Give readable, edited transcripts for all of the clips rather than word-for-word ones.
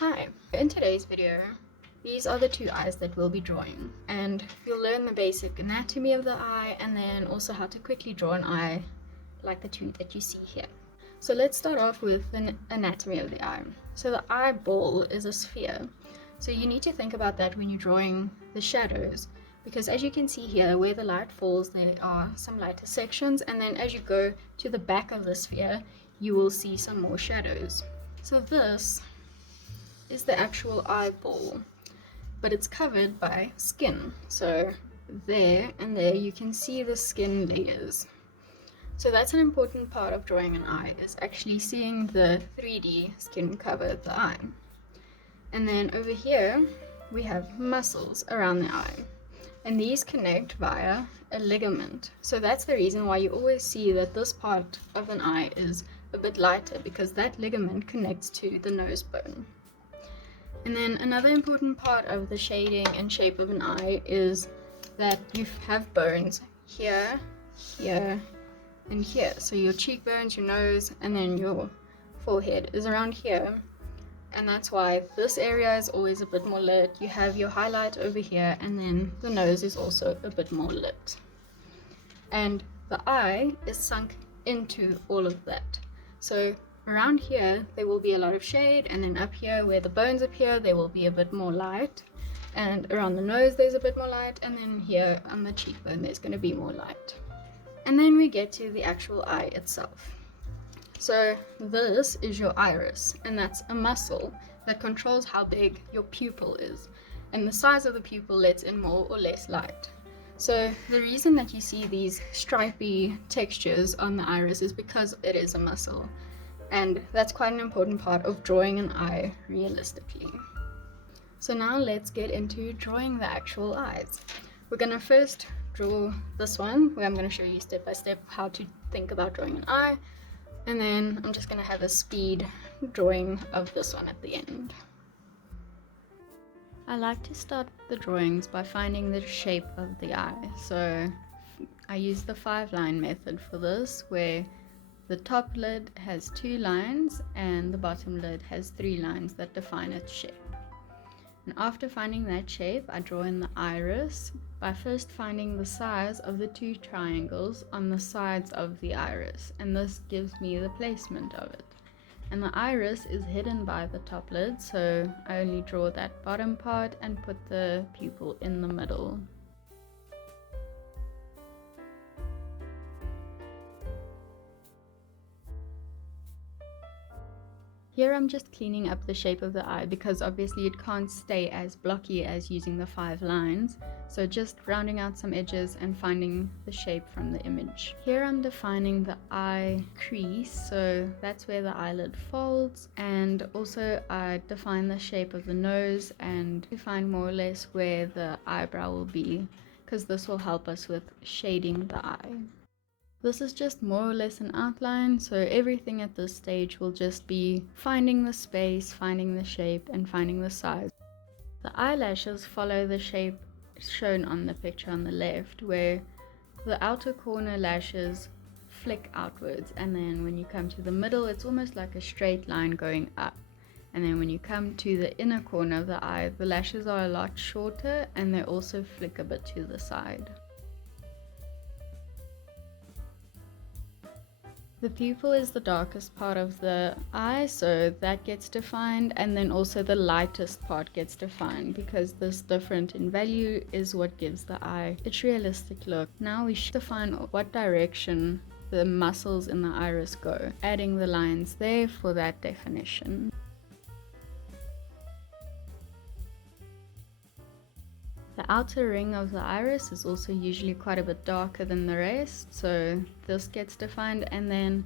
Hi, in today's video, these are the two eyes that we'll be drawing, and you'll learn the basic anatomy of the eye and then also how to quickly draw an eye like the two that you see here. So let's start off with the anatomy of the eye. So the eyeball is a sphere, so you need to think about that when you're drawing the shadows, because as you can see here, where the light falls, there are some lighter sections, and then as you go to the back of the sphere, you will see some more shadows. So this is the actual eyeball, but it's covered by skin. So there and there you can see the skin layers. So that's an important part of drawing an eye, is actually seeing the 3D skin cover the eye. And then over here we have muscles around the eye, and these connect via a ligament. So that's the reason why you always see that this part of an eye is a bit lighter, because that ligament connects to the nose bone. And then another important part of the shading and shape of an eye is that you have bones here, here, and here. So your cheekbones, your nose, and then your forehead is around here. And that's why this area is always a bit more lit. You have your highlight over here, and then the nose is also a bit more lit. And the eye is sunk into all of that. So around here there will be a lot of shade, and then up here where the bones appear there will be a bit more light, and around the nose there's a bit more light, and then here on the cheekbone there's going to be more light. And then we get to the actual eye itself. So this is your iris, and that's a muscle that controls how big your pupil is, and the size of the pupil lets in more or less light. So the reason that you see these stripy textures on the iris is because it is a muscle. And that's quite an important part of drawing an eye realistically. So now let's get into drawing the actual eyes. We're going to first draw this one, where I'm going to show you step by step how to think about drawing an eye. And then I'm just going to have a speed drawing of this one at the end. I like to start the drawings by finding the shape of the eye. So I use the 5-line method for this, where the top lid has 2 lines and the bottom lid has 3 lines that define its shape. And after finding that shape, I draw in the iris by first finding the size of the 2 triangles on the sides of the iris, and this gives me the placement of it. And the iris is hidden by the top lid, so I only draw that bottom part and put the pupil in the middle. Here I'm just cleaning up the shape of the eye, because obviously it can't stay as blocky as using the 5 lines, so just rounding out some edges and finding the shape from the image. Here I'm defining the eye crease, so that's where the eyelid folds, and also I define the shape of the nose and define more or less where the eyebrow will be, because this will help us with shading the eye. This is just more or less an outline, so everything at this stage will just be finding the space, finding the shape, and finding the size. The eyelashes follow the shape shown on the picture on the left, where the outer corner lashes flick outwards, and then when you come to the middle it's almost like a straight line going up. And then when you come to the inner corner of the eye, the lashes are a lot shorter and they also flick a bit to the side. The pupil is the darkest part of the eye, so that gets defined, and then also the lightest part gets defined, because this difference in value is what gives the eye its realistic look. Now we should define what direction the muscles in the iris go, adding the lines there for that definition. The outer ring of the iris is also usually quite a bit darker than the rest, so this gets defined, and then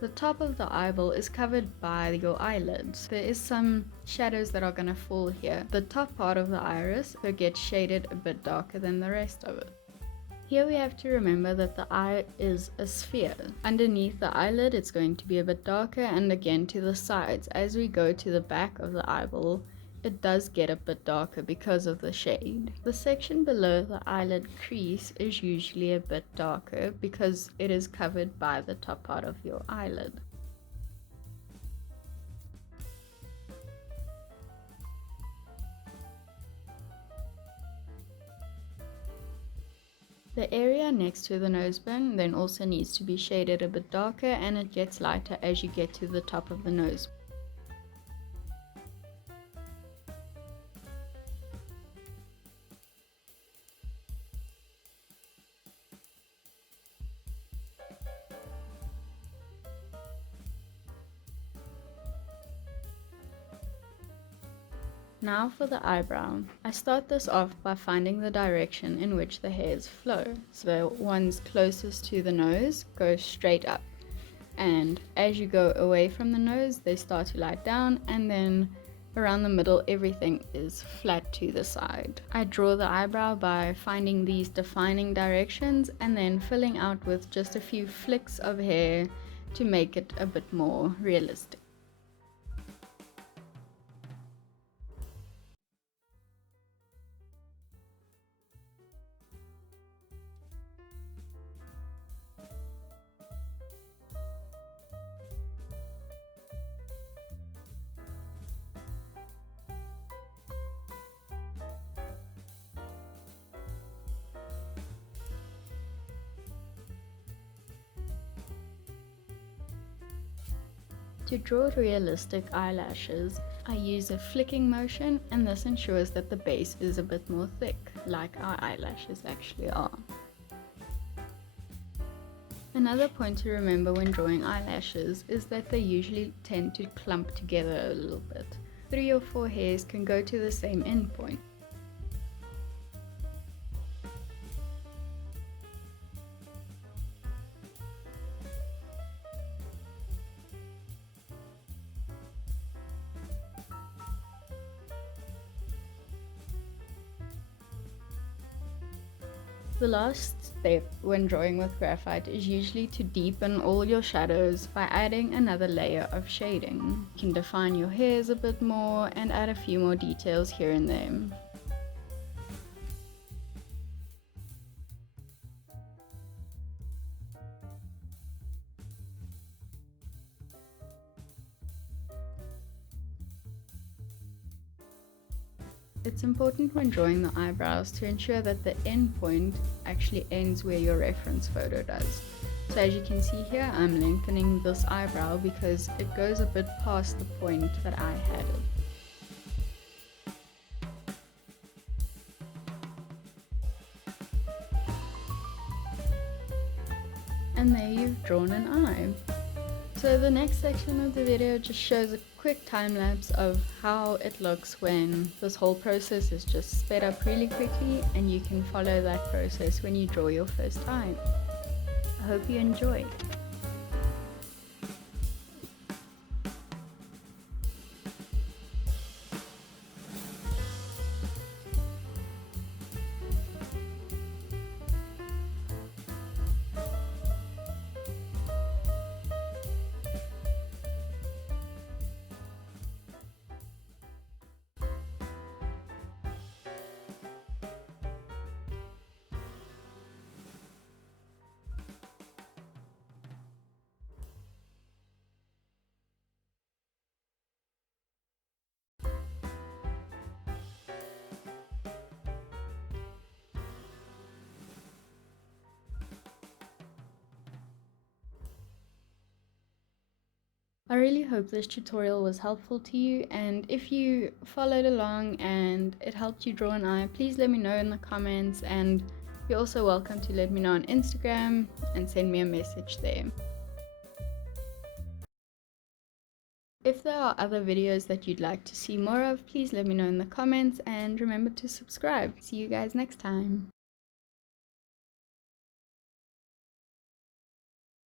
the top of the eyeball is covered by your eyelids. There is some shadows that are going to fall here. The top part of the iris gets shaded a bit darker than the rest of it. Here we have to remember that the eye is a sphere. Underneath the eyelid it's going to be a bit darker, and again to the sides. As we go to the back of the eyeball, it does get a bit darker because of the shade. The section below the eyelid crease is usually a bit darker because it is covered by the top part of your eyelid. The area next to the nose bone then also needs to be shaded a bit darker, and it gets lighter as you get to the top of the nose. Now for the eyebrow. I start this off by finding the direction in which the hairs flow. So the ones closest to the nose go straight up, and as you go away from the nose they start to lie down, and then around the middle everything is flat to the side. I draw the eyebrow by finding these defining directions and then filling out with just a few flicks of hair to make it a bit more realistic. To draw realistic eyelashes, I use a flicking motion, and this ensures that the base is a bit more thick, like our eyelashes actually are. Another point to remember when drawing eyelashes is that they usually tend to clump together a little bit. 3 or 4 hairs can go to the same endpoint. The last step when drawing with graphite is usually to deepen all your shadows by adding another layer of shading. You can define your hairs a bit more and add a few more details here and there. It's important when drawing the eyebrows to ensure that the end point actually ends where your reference photo does. So as you can see here, I'm lengthening this eyebrow because it goes a bit past the point that I had it. And there you've drawn an eye. So the next section of the video just shows a quick time lapse of how it looks when this whole process is just sped up really quickly, and you can follow that process when you draw your first eye. I hope you enjoy. I really hope this tutorial was helpful to you, and if you followed along and it helped you draw an eye, please let me know in the comments, and you're also welcome to let me know on Instagram and send me a message there. If there are other videos that you'd like to see more of, please let me know in the comments, and remember to subscribe. See you guys next time.